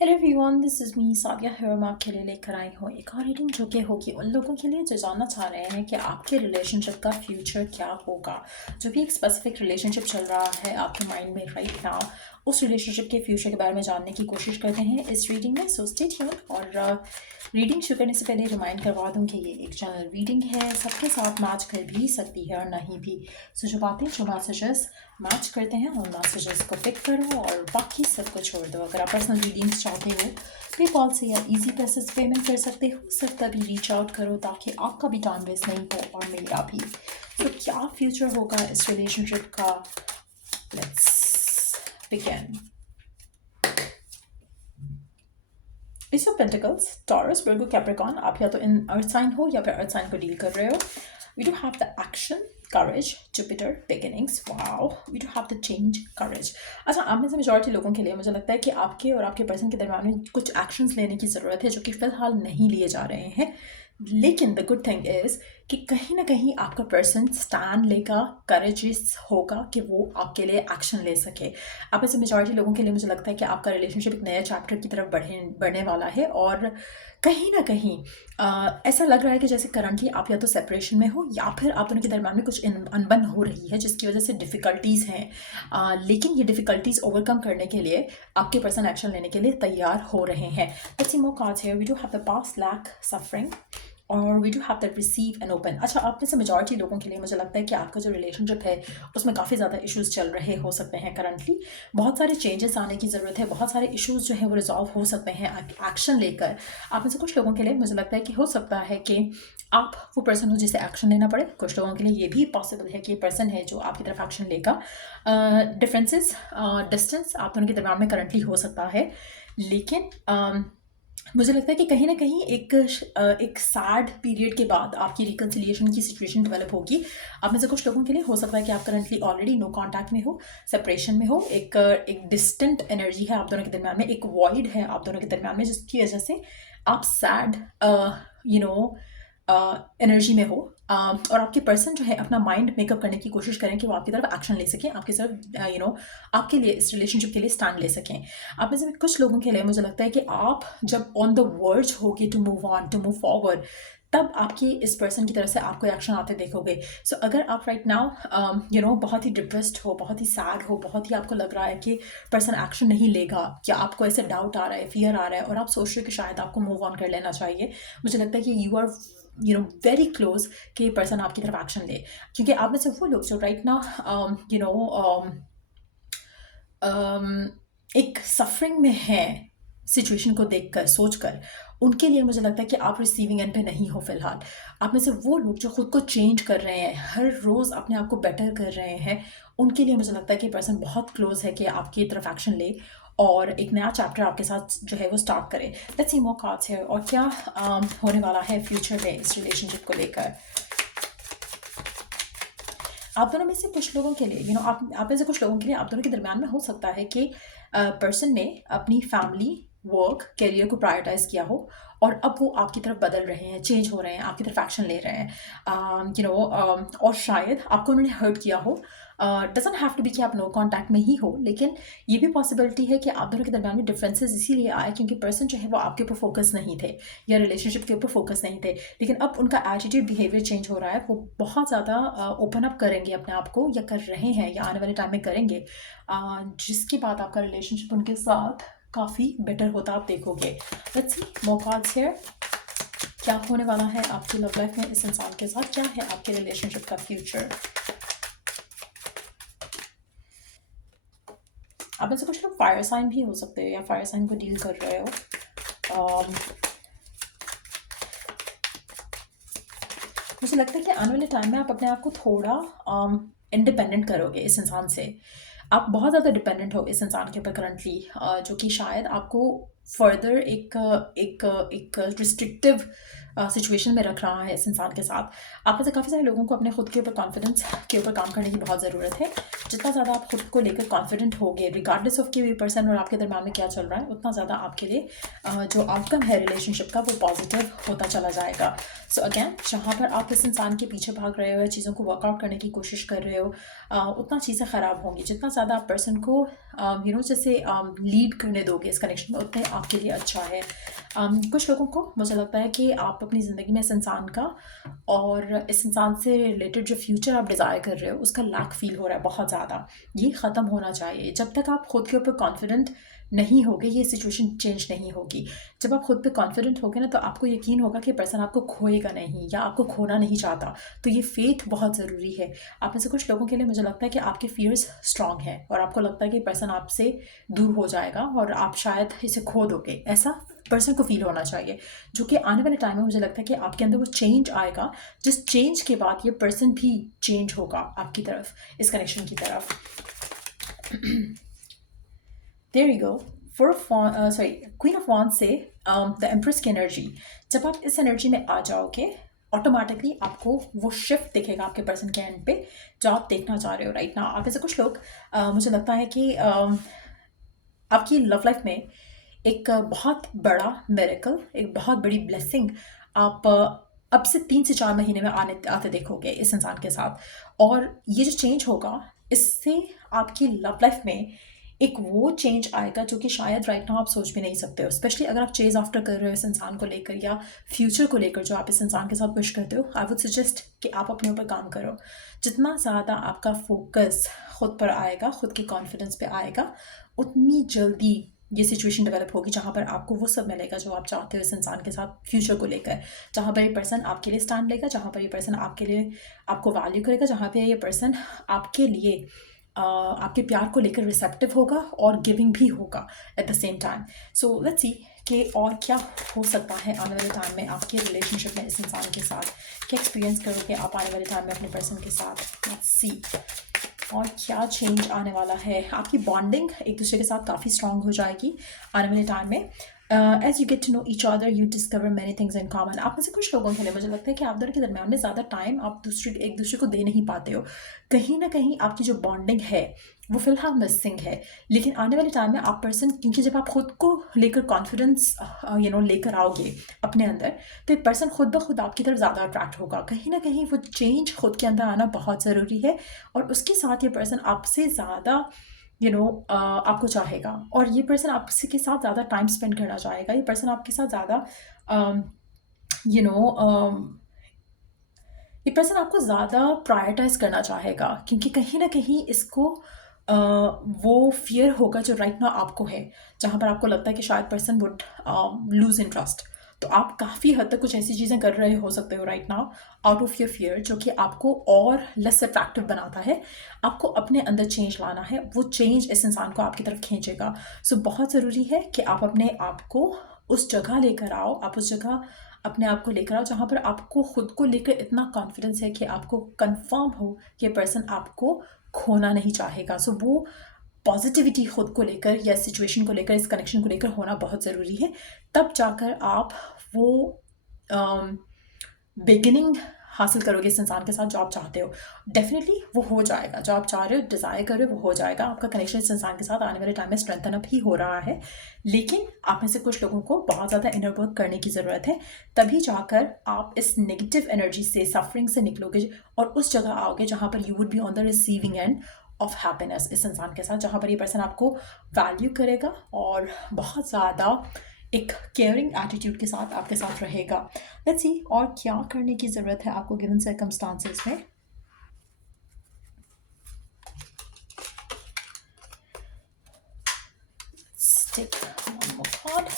Hello everyone, this is me Sadia here. मैं आपके लिए लेकर आई हूँ एक और रीडिंग जो कि होगी उन लोगों के लिए जो जानना चाह रहे हैं कि आपके रिलेशनशिप का फ्यूचर क्या होगा। जो भी एक स्पेसिफिक रिलेशनशिप चल रहा है आपके माइंड में राइट नाउ, उस रिलेशनशिप के फ्यूचर के बारे में जानने की कोशिश करते हैं इस रीडिंग में। So stay tuned. और रीडिंग शुरू करने से पहले रिमाइंड करवा दूँ कि ये एक जनरल रीडिंग है, सबके साथ मैच कर भी सकती है और नहीं भी। सो जो बातें जो मैसेजेस मैच करते हैं उन मैसेजेस को पिक करो और बाकी सब को छोड़ दो। अगर आप पर्सनल रीडिंग्स चाहते हो पेपॉल से या इजी पैसे पेमेंट कर सकते हो, सब तभी रीच आउट करो ताकि आपका भी टाइम वेस्ट नहीं हो और मेरा भी। तो क्या फ्यूचर होगा इस रिलेशनशिप का, let's begin. S of pentacles, taurus, Virgo, Capricorn. आप या तो इन अर्थ साइन हो या फिर अर्थ साइन को डील कर रहे हो। We do have the action, courage, Jupiter, beginnings. Wow, we do have the change, courage. अच्छा, आप में से मेजॉरिटी लोगों के लिए मुझे लगता है कि आपके और आपके पर्सन के दरम्यान में कुछ एक्शंस लेने की ज़रूरत है जो कि फ़िलहाल नहीं लिए जा रहे हैं। लेकिन द गुड थिंग इज़ कि कहीं ना कहीं आपका पर्सन स्टैंड लेगा, करेजियस होगा कि वो आपके लिए एक्शन ले सके। आप ऐसे मेजॉरिटी लोगों के लिए मुझे लगता है कि आपका रिलेशनशिप एक नए चैप्टर की तरफ बढ़ने वाला है। और कहीं ना कहीं ऐसा लग रहा है कि जैसे करंटली आप या तो सेपरेशन में हो या फिर आप दोनों के दरम्यान में कुछ अनबन हो रही है जिसकी वजह से डिफ़िकल्टीज़ हैं। लेकिन ये डिफ़िकल्टीज़ ओवरकम करने के लिए आपके पर्सन एक्शन लेने के लिए तैयार हो रहे हैं। Let's see more cards here. We do have the past, lack, suffering, और we do have that receive and open. अच्छा, आप में से मेजॉरिटी लोगों के लिए मुझे लगता है कि आपका जो रिलेशनशिप है उसमें काफ़ी ज़्यादा इश्यूज़ चल रहे हो सकते हैं करंटली। बहुत सारे चेंजेस आने की ज़रूरत है, बहुत सारे इश्यूज़ जो हैं वो रिजॉल्व हो सकते हैं एक्शन लेकर। आप में से कुछ लोगों के लिए मुझे लगता है कि हो सकता है कि आप वो पर्सन हो जिसे एक्शन लेना पड़े। कुछ लोगों के लिए ये भी पॉसिबल है कि ये पर्सन है जो आपकी तरफ एक्शन लेगा। डिफरेंसेस, डिस्टेंस आप दोनों के दरम्यान में करंटली हो सकता है। लेकिन मुझे लगता है कि कहीं ना कहीं एक सैड पीरियड के बाद आपकी रिकन्सिलिएशन की सिचुएशन डेवलप होगी। आप में से कुछ लोगों के लिए हो सकता है कि आप करंटली ऑलरेडी नो कांटेक्ट में हो, सेपरेशन में हो, एक डिस्टेंट एनर्जी है आप दोनों के दरम्यान में, एक वॉइड है आप दोनों के दरम्यान में जिसकी वजह से आप सैड यू नो एनर्जी में हो। और आपके पर्सन जो है अपना माइंड मेकअप करने की कोशिश करें कि वो आपकी तरफ एक्शन ले सकें, आपकी तरफ आपके लिए इस रिलेशनशिप के लिए स्टैंड ले सकें। आप में से कुछ लोगों के लिए मुझे लगता है कि आप जब ऑन द वर्ज होगे to move on, to move forward, तब आपकी इस पर्सन की तरफ से आपको एक्शन आते देखोगे। सो अगर आप राइट नाउ बहुत ही डिप्रेस्ड हो, बहुत ही सैड हो, बहुत ही आपको लग रहा है कि पर्सन एक्शन नहीं लेगा, या आपको ऐसे डाउट आ रहा है, फियर आ रहा है और आप सोच रहे हो कि शायद आपको मूव ऑन कर लेना चाहिए, मुझे लगता है कि यू आर वेरी क्लोज कि ये पर्सन आपकी तरफ एक्शन ले। क्योंकि आप में से वो लोग जो राइट नाउ एक सफरिंग में है सिचुएशन को देखकर, सोचकर, उनके लिए मुझे लगता है कि आप रिसीविंग एंड पे नहीं हो फिलहाल। आप में से वो लोग जो खुद को चेंज कर रहे हैं, हर रोज़ अपने आप को बेटर कर रहे हैं, उनके लिए मुझे लगता है कि पर्सन बहुत क्लोज है कि आपकी तरफ एक्शन ले और एक नया चैप्टर आपके साथ जो है वो स्टार्ट करे। लेट्स सी मोर कार्ड्स है और क्या होने वाला है फ्यूचर में इस रिलेशनशिप को लेकर। आप दोनों में से कुछ लोगों के लिए आप में से कुछ लोगों के लिए आप दोनों के दरम्यान में हो सकता है कि पर्सन ने अपनी फैमिली, वर्क, करियर को प्रायोरिटाइज किया हो और अब वो आपकी तरफ बदल रहे हैं, चेंज हो रहे हैं, आपकी तरफ एक्शन ले रहे हैं। और शायद आपको उन्होंने हर्ट किया हो। डजंट हैव टू बी कि आप नो कांटेक्ट में ही हो, लेकिन ये भी पॉसिबिलिटी है कि आप दोनों के दरम्यान में डिफरेंसेस इसीलिए आए क्योंकि पर्सन जो है वो आपके ऊपर फोकस नहीं थे या रिलेशनशिप के ऊपर फोकस नहीं थे। लेकिन अब उनका एटीट्यूड, बिहेवियर चेंज हो रहा है, वो बहुत ज़्यादा ओपन अप करेंगे अपने आप को, या कर रहे हैं या आने वाले टाइम में करेंगे, जिसके बाद आपका रिलेशनशिप उनके साथ काफ़ी बेटर होता आप देखोगे। Let's see more cards here. क्या होने वाला है आपकी लव लाइफ में इस इंसान के साथ, क्या है आपके रिलेशनशिप का फ्यूचर। आप में से कुछ लोग फायर साइन भी हो सकते हो या फायर साइन को डील कर रहे हो। मुझे लगता है कि आने वाले टाइम में आप अपने आप को थोड़ा इंडिपेंडेंट करोगे इस इंसान से। आप बहुत ज़्यादा डिपेंडेंट हो इस इंसान के ऊपर करंटली, जो कि शायद आपको फर्दर एक रिस्ट्रिक्टिव सिचुएशन में रख रहा है इस इंसान के साथ। आप में से काफ़ी सारे लोगों को अपने खुद के ऊपर कॉन्फिडेंस के ऊपर काम करने की बहुत ज़रूरत है। जितना ज़्यादा आप खुद को लेकर कॉन्फिडेंट होगे, रिगार्डलेस ऑफ कि वे पर्सन और आपके दरम्यान में क्या चल रहा है, उतना ज़्यादा आपके लिए जो आउटकम है रिलेशनशिप का वो पॉजिटिव होता चला जाएगा। सो अगैन, जहाँ पर आप इस इंसान के पीछे भाग रहे हो या चीज़ों को वर्कआउट करने की कोशिश कर रहे हो, उतना चीज़ें ख़राब होंगी। जितना ज़्यादा आप पर्सन को जैसे लीड करने दोगे इस कनेक्शन में, उतने आपके लिए अच्छा है। कुछ लोगों को मुझे लगता है कि आप अपनी ज़िंदगी में इस इंसान का और इस इंसान से रिलेटेड जो फ्यूचर आप डिज़ायर कर रहे हो उसका लैक फील हो रहा है बहुत ज़्यादा। ये ख़त्म होना चाहिए। जब तक आप खुद के ऊपर कॉन्फिडेंट नहीं होगे ये सिचुएशन चेंज नहीं होगी। जब आप खुद पे कॉन्फिडेंट होगे ना तो आपको यकीन होगा कि पर्सन आपको खोएगा नहीं या आपको खोना नहीं चाहता। तो ये फेथ बहुत ज़रूरी है। आप में से कुछ लोगों के लिए मुझे लगता है कि आपके फियर्स स्ट्रांग हैं और आपको लगता है कि पर्सन आपसे दूर हो जाएगा और आप शायद इसे खो दोगे। ऐसा पर्सन को फील होना चाहिए, जो कि आने वाले टाइम में मुझे लगता है कि आपके अंदर वो चेंज आएगा, जिस चेंज के बाद ये पर्सन भी चेंज होगा आपकी तरफ, इस कनेक्शन की तरफ। There you go. Queen of Wands से द एम्प्रेस की एनर्जी। जब आप इस एनर्जी में आ जाओगे ऑटोमेटिकली आपको वो शिफ्ट दिखेगा आपके पर्सन के एंड पे जो आप देखना चाह रहे हो राइट नाउ। आप ऐसे कुछ लोग मुझे लगता है कि आपकी लव लाइफ में एक बहुत बड़ा मिरेकल, एक बहुत बड़ी ब्लेसिंग आप अब से 3 से 4 महीने में आते देखोगे इस इंसान के साथ। और ये जो चेंज होगा इससे आपकी लव लाइफ में एक वो चेंज आएगा जो कि शायद राइट नाउ आप सोच भी नहीं सकते हो। स्पेशली अगर आप चेज आफ्टर कर रहे हो इस इंसान को लेकर या फ्यूचर को लेकर जो आप इस इंसान के साथ विश करते हो, आई वुड सजेस्ट कि आप अपने ऊपर काम करो। जितना ज़्यादा आपका फोकस खुद पर आएगा, खुद के कॉन्फिडेंस पे आएगा, उतनी जल्दी ये सिचुएशन डेवलप होगी जहाँ पर आपको वो सब मिलेगा जो आप चाहते हो इस इंसान के साथ फ्यूचर को लेकर। जहाँ पर ये पर्सन आपके लिए स्टैंड लेगा, जहाँ पर ये पर्सन आपके लिए आपको वैल्यू करेगा, जहाँ पर ये पर्सन आपके लिए आपके प्यार को लेकर रिसेप्टिव होगा और गिविंग भी होगा at the same time. So let's see कि और क्या हो सकता है आने वाले टाइम में आपके रिलेशनशिप में इस इंसान के साथ। क्या एक्सपीरियंस करोगे आप आने वाले टाइम में अपने पर्सन के साथ। लेट्स सी और क्या चेंज आने वाला है। आपकी बॉन्डिंग एक दूसरे के साथ काफ़ी स्ट्रांग हो जाएगी आने वाले टाइम में। As you get to know each other you discover many things in common. आप में से कुछ लोगों के लिए मुझे लगता है कि आप दोनों के दरमियान में ज़्यादा टाइम आप एक दूसरे को दे नहीं पाते हो। कहीं ना कहीं आपकी जो बॉन्डिंग है वो फिलहाल मिसिंग है। लेकिन आने वाले टाइम में आप पर्सन, क्योंकि जब आप खुद को लेकर कॉन्फिडेंस लेकर आओगे अपने अंदर, तो एक पर्सन खुद ब खुद आपकी तरफ ज़्यादा अट्रैक्ट होगा। कहीं ना कहीं वो चेंज खुद के अंदर आना बहुत ज़रूरी है और उसके साथ ये पर्सन आपसे ज़्यादा आपको चाहेगा और ये पर्सन आपसे के साथ ज़्यादा टाइम स्पेंड करना चाहेगा। ये पर्सन आपके साथ ज़्यादा ये पर्सन आपको ज़्यादा प्रायोरिटाइज करना चाहेगा, क्योंकि कहीं ना कहीं इसको वो फियर होगा जो राइट नाउ आपको है, जहाँ पर आपको लगता है कि शायद पर्सन वुड लूज इंटरेस्ट। तो आप काफ़ी हद तक कुछ ऐसी चीज़ें कर रहे हो सकते हो right now out of your fear, जो कि आपको और लेस अट्रैक्टिव बनाता है। आपको अपने अंदर चेंज लाना है, वो चेंज इस इंसान को आपकी तरफ खींचेगा। सो बहुत ज़रूरी है कि आप अपने आप को उस जगह लेकर आओ, आप उस जगह अपने आप को लेकर आओ जहाँ पर आपको खुद को लेकर इतना कॉन्फिडेंस है कि आपको कंफर्म हो कि पर्सन आपको खोना नहीं चाहेगा। सो वो पॉजिटिविटी खुद को लेकर या सिचुएशन को लेकर, इस कनेक्शन को लेकर होना बहुत ज़रूरी है। तब जाकर आप वो बिगिनिंग हासिल करोगे इस इंसान के साथ जो आप चाहते हो। डेफिनेटली वो हो जाएगा, जो आप चाह रहे हो, डिज़ायर कर रहे हो, वो हो जाएगा। आपका कनेक्शन इस इंसान के साथ आने वाले टाइम में स्ट्रेंथन अप ही हो रहा है। लेकिन आप में से कुछ लोगों को बहुत ज़्यादा इनर वर्क करने की ज़रूरत है, तभी जाकर आप इस नेगेटिव एनर्जी से, सफरिंग से निकलोगे और उस जगह आओगे जहाँ पर you would be on the receiving end of happiness इस इंसान के साथ, जहाँ पर ये पर्सन आपको वैल्यू करेगा और बहुत ज़्यादा एक केयरिंग एटीट्यूड के साथ आपके साथ रहेगा। लेट्स सी और क्या करने की ज़रूरत है आपको गिवन सर्कमस्टांसेस में। Take one more card.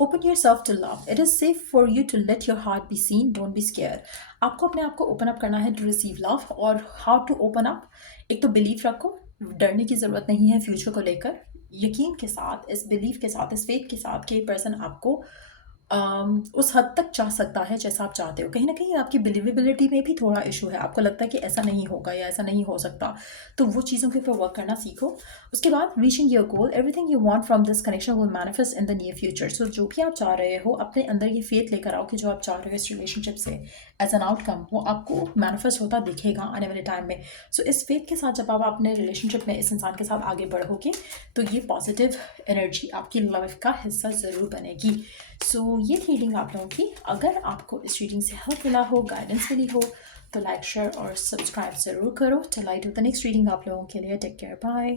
Open yourself to love. It is safe for you to let your heart be seen. Don't be scared. आपको अपने आप को ओपन अप करना है टू रिसीव लव। और हाउ टू ओपन अप, एक तो belief रखो, डरने की ज़रूरत नहीं है फ्यूचर को लेकर। यकीन के साथ, इस बिलीफ के साथ, इस फेथ के साथ कि ये पर्सन आपको उस हद तक चाह सकता है जैसा आप चाहते हो। कहीं ना कहीं आपकी बिलीवेबिलिटी में भी थोड़ा इशू है, आपको लगता है कि ऐसा नहीं होगा या ऐसा नहीं हो सकता, तो वो चीज़ों के ऊपर वर्क करना सीखो। उसके बाद reaching your goal, everything you want from this connection will manifest in the near future. So जो भी आप चाह रहे हो अपने अंदर ये फेथ लेकर आओ कि जो आप चाह रहे हो इस रिलेशनशिप से एज एन आउटकम, वो आपको मैनिफेस्ट होता दिखेगा आने वाले टाइम में। सो इस फेथ के साथ जब आप अपने रिलेशनशिप में इस इंसान के साथ आगे बढ़ोगे तो ये पॉजिटिव एनर्जी आपकी लाइफ का हिस्सा ज़रूर बनेगी। सो ये रीडिंग आप लोगों की, अगर आपको इस रीडिंग से हेल्प मिला हो, गाइडेंस मिली हो, तो लाइक शेयर और सब्सक्राइब ज़रूर करो। Till I do the next reading आप लोगों के लिए टेक केयर बाय।